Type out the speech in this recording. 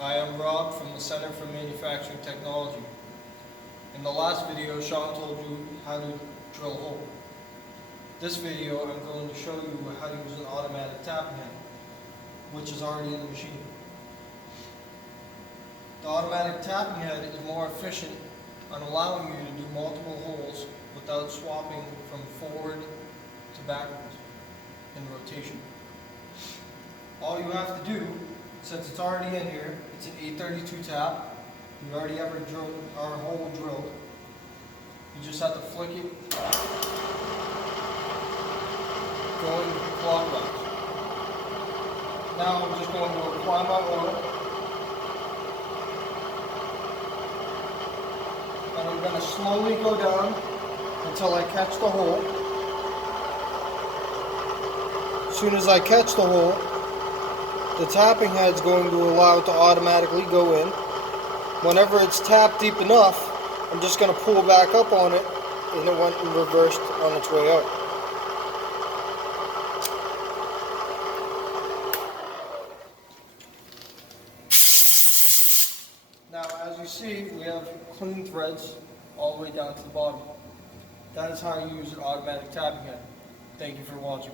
Hi, I'm Rob from the Center for Manufacturing Technology. In the last video, Sean told you how to drill a hole. This video, I'm going to show you how to use an automatic tapping head, which is already in the machine. The automatic tapping head is more efficient on allowing you to do multiple holes without swapping from forward to backwards in rotation. All you have to do, since it's already in here, it's an 832 tap. You already have our hole drilled. You just have to flick it going clockwise. Now I'm just going to apply my oil. And I'm going to slowly go down until I catch the hole. As soon as I catch the hole, the tapping head is going to allow it to automatically go in. Whenever it's tapped deep enough, I'm just going to pull back up on it, and it went in reverse on its way out. Now, as you see, we have clean threads all the way down to the bottom. That is how you use an automatic tapping head. Thank you for watching.